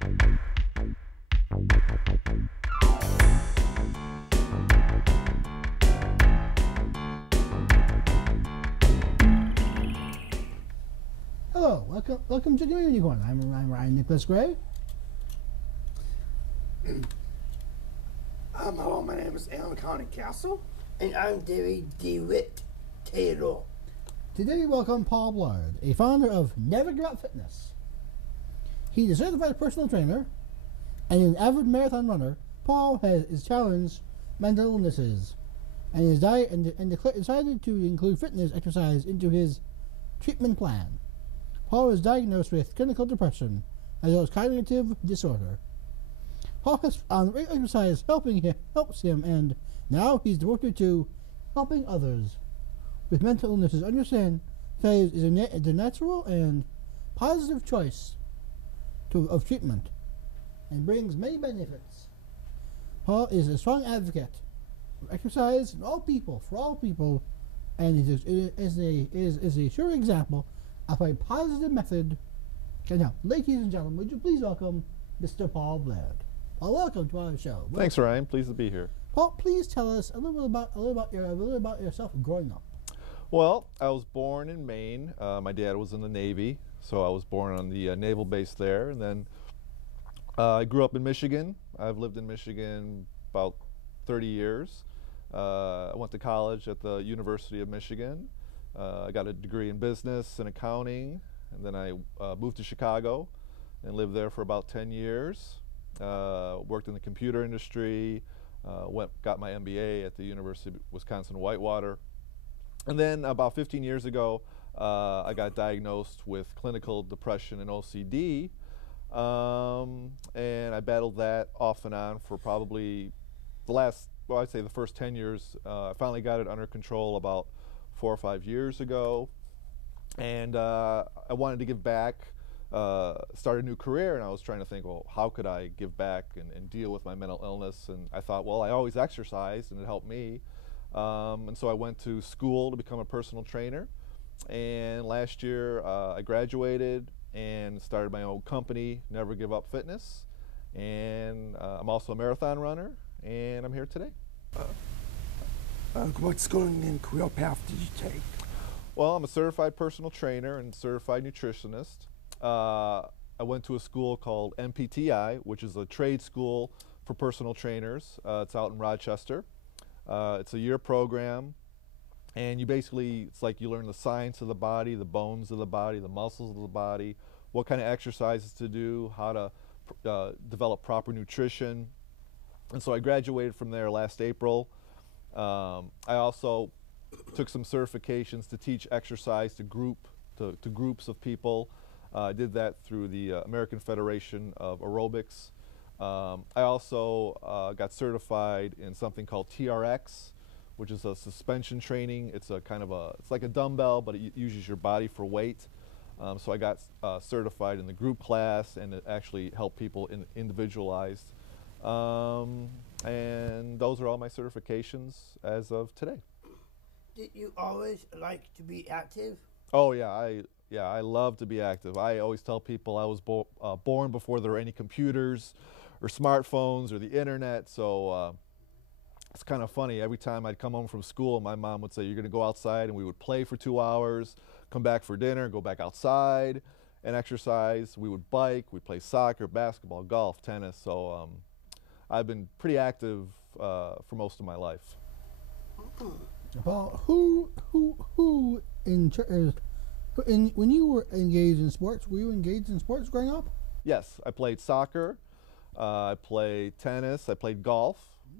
Hello, welcome to New Unicorn. I'm Ryan Nicholas Gray. Hello, my name is Alan Connie Castle. And I'm David DeWitt Taylor. Today we welcome Paul Blard, a founder of Never Give Up Fitness. He's a certified personal trainer and an avid marathon runner. Paul has challenged mental illnesses and his diet and decided to include fitness exercise into his treatment plan. Paul is diagnosed with clinical depression as well as cognitive disorder. Paul has found regular exercise helps him, and now he's devoted to helping others with mental illnesses understand that it is a natural and positive choice of treatment and brings many benefits. Paul is a strong advocate for exercise for all people, and is a sure example of a positive method can help. Ladies and gentlemen, would you please welcome Mr. Paul Blard. Well, welcome to our show. Thanks, Ryan. Pleased to be here. Paul, please tell us a little about yourself growing up. Well, I was born in Maine. My dad was in the Navy, so I was born on the naval base there. And then I grew up in Michigan. I've lived in Michigan about 30 years. I went to college at the University of Michigan. I got a degree in business and accounting, and then I moved to Chicago and lived there for about 10 years. Worked in the computer industry, got my MBA at the University of Wisconsin-Whitewater. And then about 15 years ago, I got diagnosed with clinical depression and OCD, and I battled that off and on for probably I'd say the first 10 years. I finally got it under control about 4 or 5 years ago, and I wanted to give back. Start a new career, and I was trying to think, well, how could I give back and deal with my mental illness? And I thought, well, I always exercised and it helped me, and so I went to school to become a personal trainer, and last year I graduated and started my own company, Never Give Up Fitness, and I'm also a marathon runner, and I'm here today. What schooling and career path did you take? Well, I'm a certified personal trainer and certified nutritionist. I went to a school called MPTI, which is a trade school for personal trainers. It's out in Rochester. It's a year program, and it's like you learn the science of the body, the bones of the body, the muscles of the body, what kind of exercises to do, how to develop proper nutrition. And so I graduated from there last April. I also took some certifications to teach exercise to groups of people. I did that through the American Federation of Aerobics. I also got certified in something called TRX, which is a suspension training. It's it's like a dumbbell, but it uses your body for weight. So I got certified in the group class, and it actually helped people individualized. And those are all my certifications as of today. Did you always like to be active? Oh yeah, I love to be active. I always tell people I was born before there were any computers or smartphones or the internet, so it's kind of funny. Every time I'd come home from school, my mom would say, "You're going to go outside," and we would play for 2 hours, come back for dinner, go back outside and exercise. We would bike, we'd play soccer, basketball, golf, tennis, so I've been pretty active for most of my life. Paul, when you were engaged in sports, were you engaged in sports growing up? Yes, I played soccer, I played tennis, I played golf,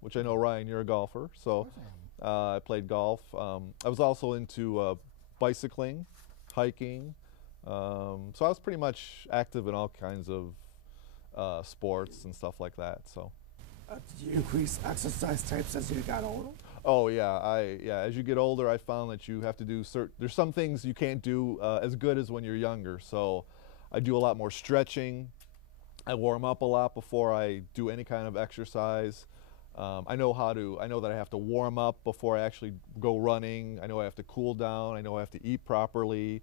which I know, Ryan, you're a golfer, so I played golf. I was also into bicycling, hiking, so I was pretty much active in all kinds of sports and stuff like that. So. Did you increase exercise types as you got older? Oh yeah, as you get older, I found that you have to do there's some things you can't do as good as when you're younger. So I do a lot more stretching. I warm up a lot before I do any kind of exercise. I know that I have to warm up before I actually go running. I know I have to cool down. I know I have to eat properly.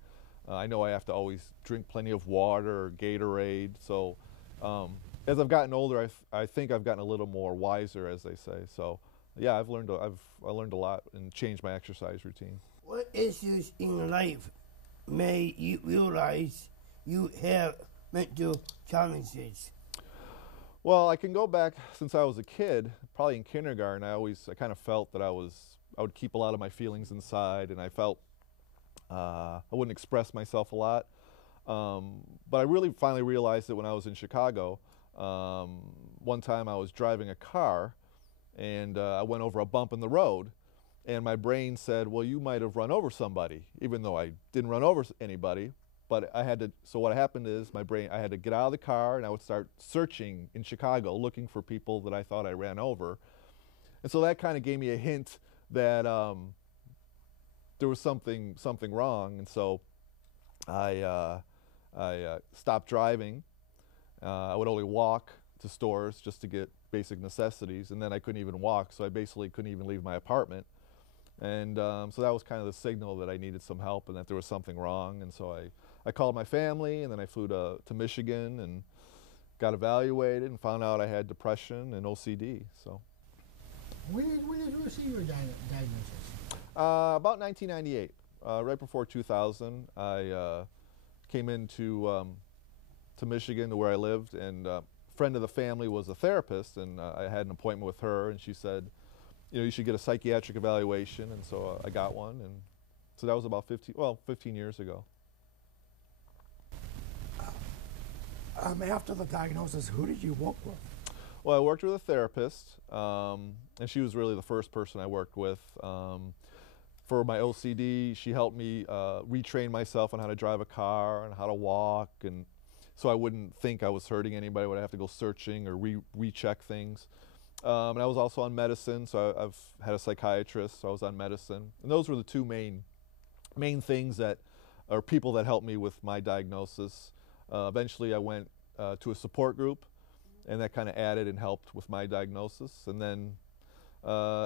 I know I have to always drink plenty of water or Gatorade. So As I've gotten older, I think I've gotten a little more wiser, as they say. So, yeah, I learned a lot and changed my exercise routine. What issues in life made you realize you have mental challenges? Well, I can go back since I was a kid, probably in kindergarten. I kind of felt that I would keep a lot of my feelings inside, and I felt I wouldn't express myself a lot. But I really finally realized it when I was in Chicago. One time I was driving a car, and I went over a bump in the road, and my brain said, well, you might have run over somebody, even though I didn't run over anybody. But I had to, so what happened is I had to get out of the car, and I would start searching in Chicago, looking for people that I thought I ran over. And so that kind of gave me a hint that there was something wrong. And so I stopped driving. I would only walk to stores just to get basic necessities, and then I couldn't even walk, so I basically couldn't even leave my apartment. And so that was kind of the signal that I needed some help and that there was something wrong. And so I called my family, and then I flew to Michigan and got evaluated and found out I had depression and OCD. So When did you receive your diagnosis? about 1998, right before 2000, I came into to Michigan, to where I lived, and a friend of the family was a therapist, and I had an appointment with her, and she said, you should get a psychiatric evaluation, and so I got one, and so that was about 15 years ago. After the diagnosis, who did you work with? Well, I worked with a therapist, and she was really the first person I worked with. For my OCD, she helped me retrain myself on how to drive a car and how to walk, and so I wouldn't think I was hurting anybody when I have to go searching or recheck things. And I was also on medicine, so I've had a psychiatrist, so I was on medicine. And those were the two main things that are people that helped me with my diagnosis. Eventually I went to a support group, and that kind of added and helped with my diagnosis. And then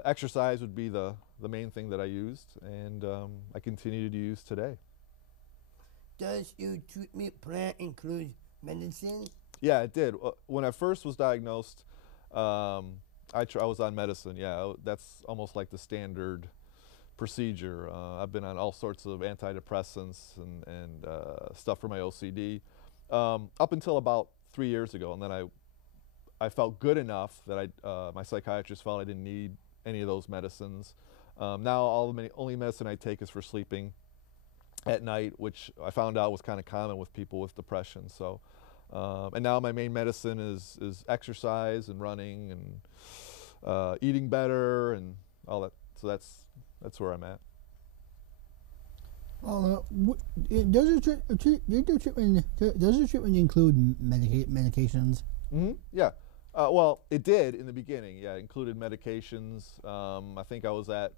exercise would be the main thing that I used, and I continue to use today. Does your treatment plan include medicine? Yeah, it did. When I first was diagnosed, I was on medicine. Yeah, that's almost like the standard procedure. I've been on all sorts of antidepressants and stuff for my OCD up until about 3 years ago, and then I felt good enough that my psychiatrist felt I didn't need any of those medicines. Now only medicine I take is for sleeping at night, which I found out was kind of common with people with depression. So, and now my main medicine is exercise and running and eating better and all that. So that's where I'm at. Well, does your treatment include medications? Mm-hmm. Yeah. Well, it did in the beginning. Yeah, it included medications. I think I was at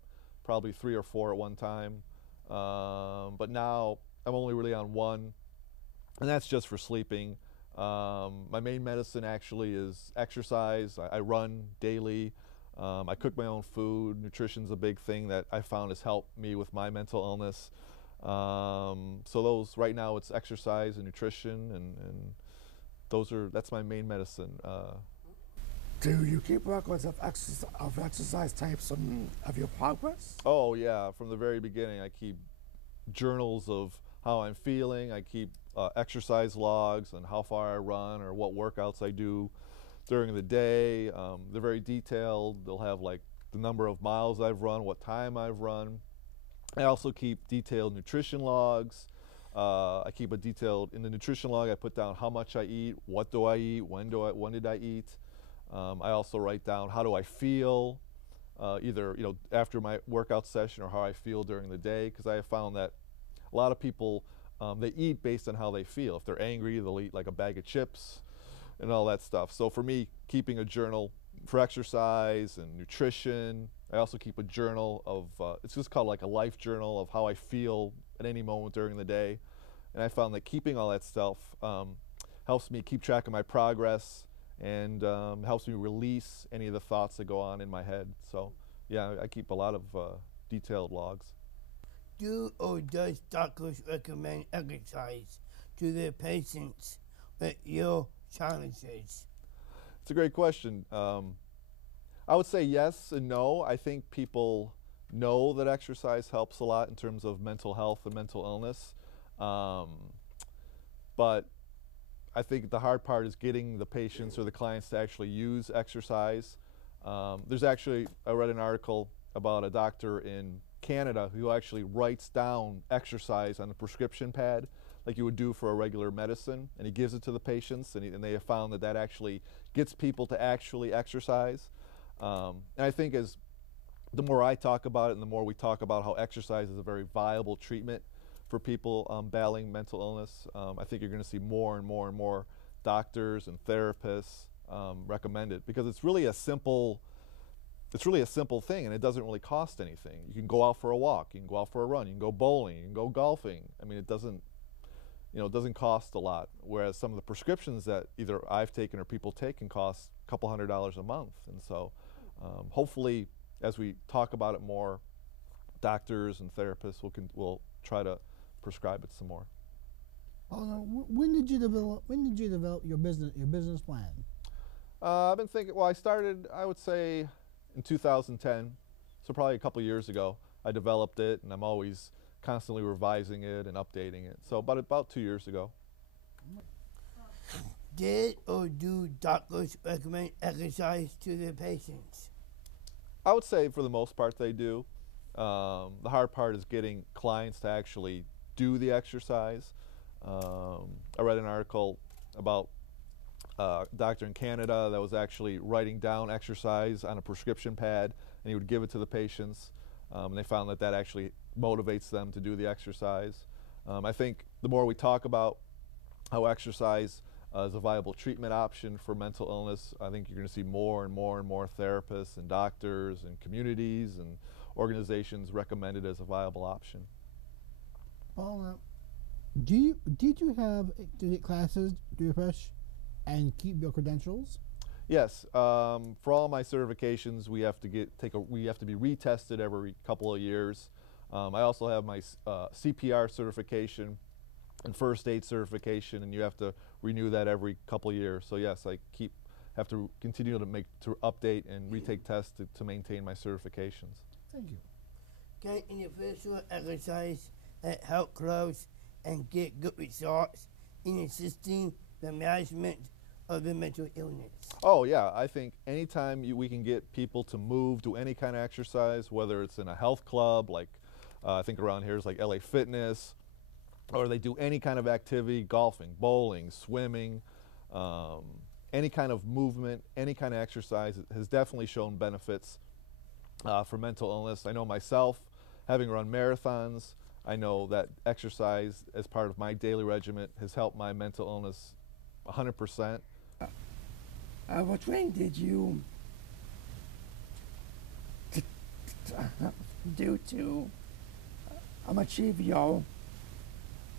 probably 3 or 4 at one time. But now I'm only really on one, and that's just for sleeping. My main medicine actually is exercise. I run daily. I cook my own food. Nutrition's a big thing that I found has helped me with my mental illness. So those, right now it's exercise and nutrition, and that's my main medicine. Do you keep records of exercise types of your progress? Oh yeah, from the very beginning I keep journals of how I'm feeling. I keep exercise logs on how far I run or what workouts I do during the day. They're very detailed. They'll have like the number of miles I've run, what time I've run. I also keep detailed nutrition logs. I keep in the nutrition log I put down how much I eat, what do I eat, when did I eat. I also write down how do I feel, either after my workout session or how I feel during the day, because I have found that a lot of people they eat based on how they feel. If they're angry, they'll eat like a bag of chips and all that stuff. So for me, keeping a journal for exercise and nutrition, I also keep a journal of it's just called like a life journal of how I feel at any moment during the day. And I found that keeping all that stuff helps me keep track of my progress, and helps me release any of the thoughts that go on in my head. So yeah, I keep a lot of detailed logs. Do or does doctors recommend exercise to their patients with your challenges? It's a great question. I would say yes and no. I think people know that exercise helps a lot in terms of mental health and mental illness. But I think the hard part is getting the patients or the clients to actually use exercise. There's actually, I read an article about a doctor in Canada who actually writes down exercise on a prescription pad like you would do for a regular medicine, and he gives it to the patients, and they have found that that actually gets people to actually exercise. And I think as the more I talk about it and the more we talk about how exercise is a very viable treatment for people battling mental illness, I think you're going to see more and more and more doctors and therapists recommend it, because it's really a simple thing, and it doesn't really cost anything. You can go out for a walk, you can go out for a run, you can go bowling, you can go golfing. I mean, it doesn't cost a lot, whereas some of the prescriptions that either I've taken or people take can cost a couple $100s a month. And so hopefully, as we talk about it more, doctors and therapists will try to prescribe it some more. When did you develop your business plan? I've been thinking. Well, I started, I would say, in 2010, so probably a couple years ago. I developed it, and I'm always constantly revising it and updating it. So about 2 years ago. Did or do doctors recommend exercise to their patients? I would say for the most part they do. The hard part is getting clients to actually do the exercise. I read an article about a doctor in Canada that was actually writing down exercise on a prescription pad, and he would give it to the patients. And they found that actually motivates them to do the exercise. I think the more we talk about how exercise is a viable treatment option for mental illness, I think you're going to see more and more and more therapists and doctors and communities and organizations recommend it as a viable option. Paul, did you have to take classes to refresh and keep your credentials? Yes, for all my certifications, we have to be retested every couple of years. I also have my CPR certification and first aid certification, and you have to renew that every couple of years. So yes, I have to continue to update and retake tests to maintain my certifications. Thank you. Can individual exercise at health clubs and get good results in assisting the management of the mental illness? Oh yeah, I think anytime we can get people to move, do any kind of exercise, whether it's in a health club, like I think around here is like LA Fitness, or they do any kind of activity, golfing, bowling, swimming, any kind of movement, any kind of exercise has definitely shown benefits for mental illness. I know myself, having run marathons, I know that exercise as part of my daily regimen has helped my mental illness 100%. What training did you do to achieve your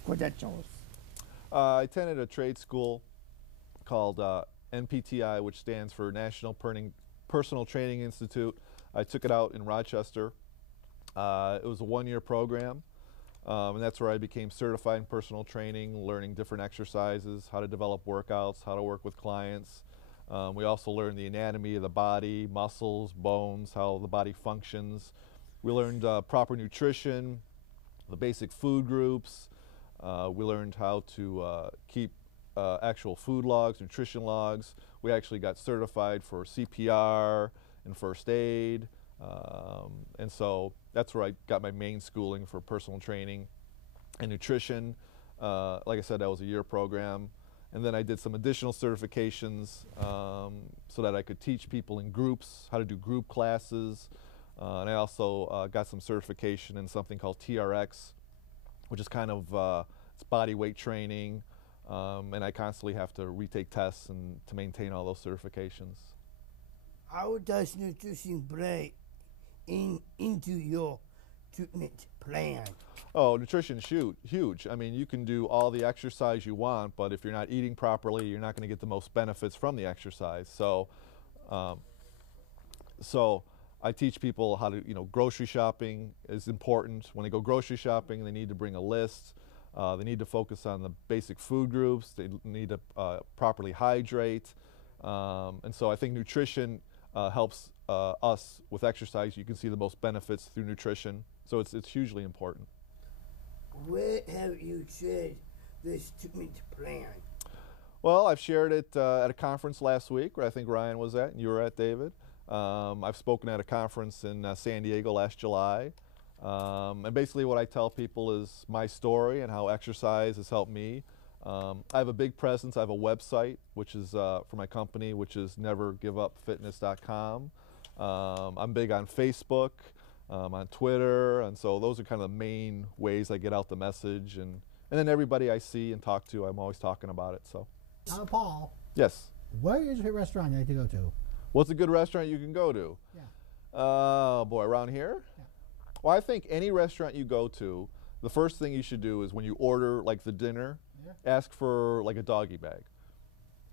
credentials? I attended a trade school called NPTI, which stands for National Personal Training Institute. I took it out in Rochester. It was a one-year program, and that's where I became certified in personal training, learning different exercises, how to develop workouts, how to work with clients. We also learned the anatomy of the body, muscles, bones, how the body functions. We learned proper nutrition, the basic food groups. We learned how to keep actual food logs, nutrition logs. We actually got certified for CPR and first aid. And so that's where I got my main schooling for personal training and nutrition. Like I said, that was a year program. And then I did some additional certifications so that I could teach people in groups how to do group classes. And I also got some certification in something called TRX, which is kind of it's body weight training. And I constantly have to retake tests and to maintain all those certifications. How does nutrition play into your treatment plan? Oh, nutrition's huge. I mean, you can do all the exercise you want, but if you're not eating properly, you're not going to get the most benefits from the exercise. So, I teach people how to, grocery shopping is important. When they go grocery shopping, they need to bring a list. They need to focus on the basic food groups. They need to properly hydrate. And so I think nutrition helps us with exercise. You can see the most benefits through nutrition. So it's hugely important. Where have you shared this treatment plan? Well, I've shared it at a conference last week where I think Ryan was at and you were at, David. I've spoken at a conference in San Diego last July. And basically what I tell people is my story and how exercise has helped me. I have a big presence. I have a website, which is for my company, which is nevergiveupfitness.com. I'm big on Facebook, on Twitter, and so those are kind of the main ways I get out the message. And then everybody I see and talk to, I'm always talking about it. So. Paul. Yes. Where is your favorite restaurant you like to go to? What's a good restaurant you can go to? Yeah. Oh boy, around here? Yeah. Well, I think any restaurant you go to, the first thing you should do is when you order like the dinner, ask for like a doggy bag.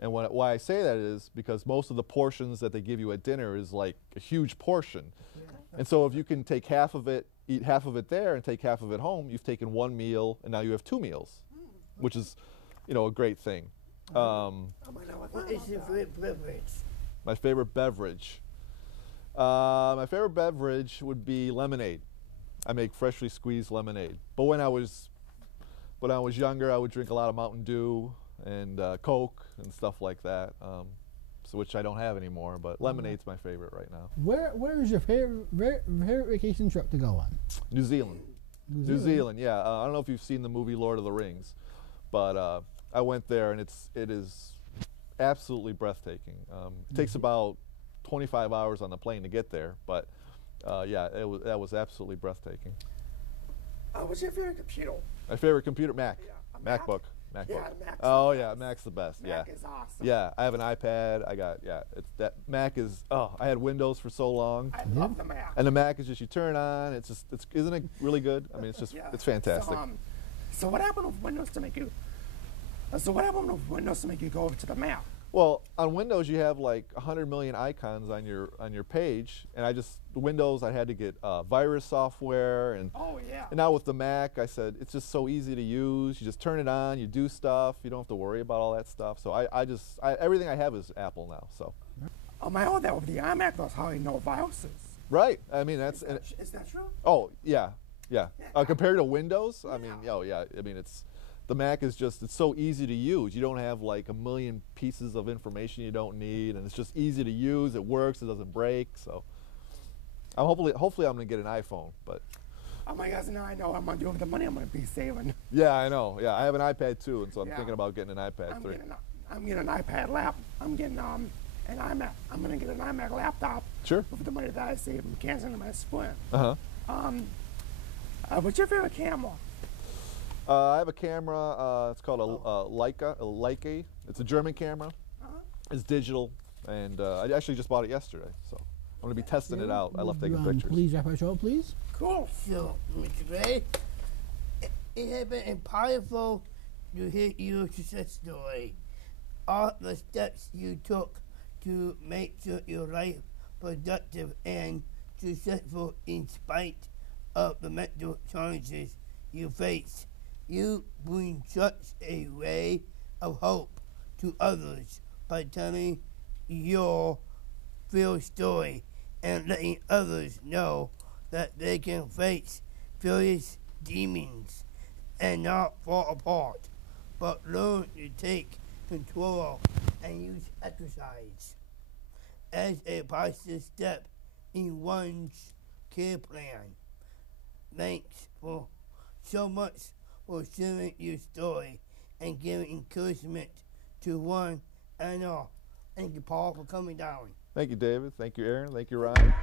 And why I say that is because most of the portions that they give you at dinner is like a huge portion. Yeah. And so if you can take half of it, eat half of it there and take half of it home, you've taken one meal and now you have 2 meals, which is, a great thing. What is your favorite beverage? My favorite beverage? My favorite beverage would be lemonade. I make freshly squeezed lemonade. But when I was younger, I would drink a lot of Mountain Dew and Coke and stuff like that, so which I don't have anymore. But lemonade's my favorite right now. Where is your favorite vacation trip to go on? New Zealand. New Zealand, yeah. I don't know if you've seen the movie Lord of the Rings, but I went there and it is absolutely breathtaking. It takes about 25 hours on the plane to get there, but yeah, that was absolutely breathtaking. What's your favorite computer? My favorite computer, Mac. Yeah, MacBook. Yeah, Mac's Oh the yeah, best. Mac's the best. Mac yeah. is awesome. Yeah, I have an iPad. It's that Mac is. Oh, I had Windows for so long, I love the Mac. and the Mac is just you turn it on. Isn't it really good? I mean, it's just Yeah. it's fantastic. So what happened with Windows to make you? So what happened with Windows to make you go over to the Mac? Well, on Windows you have like 100 million icons on your page, and Windows I had to get virus software, and Oh yeah. now with the Mac I said it's just so easy to use. You just turn it on, you do stuff, you don't have to worry about all that stuff. So everything I have is Apple now. So. I heard that with the iMac there's hardly no viruses. Right. I mean Is that true? Oh yeah. Compared to Windows, I mean, the Mac is it's so easy to use. You don't have like a million pieces of information you don't need, and it's just easy to use. It works. It doesn't break. So, hopefully, I'm gonna get an iPhone. But Oh my gosh, now I know what I'm gonna do with the money I'm gonna be saving. yeah, I know. Yeah, I have an iPad too, and so I'm Yeah. thinking about getting an iPad I'm 3. getting an iPad lap. I'm getting an iMac. I'm gonna get an iMac laptop. Sure. With the money that I save from canceling my Sprint. Uh-huh. What's your favorite camera? I have a camera. It's called a Leica. It's a German camera. It's digital, and I actually just bought it yesterday, so I'm going to be testing it out. I love taking pictures. Please wrap our show, please. Cool. So, Mr. Gray, it has been powerful to hear your success story. All the steps you took to make sure your life productive and successful in spite of the mental challenges you face. You bring such a ray of hope to others by telling your real story and letting others know that they can face various demons and not fall apart, but learn to take control and use exercise as a positive step in one's care plan. Thanks for so much for sharing your story and giving encouragement to one and all. Thank you, Paul, for coming down. Thank you, David. Thank you, Aaron. Thank you, Ryan.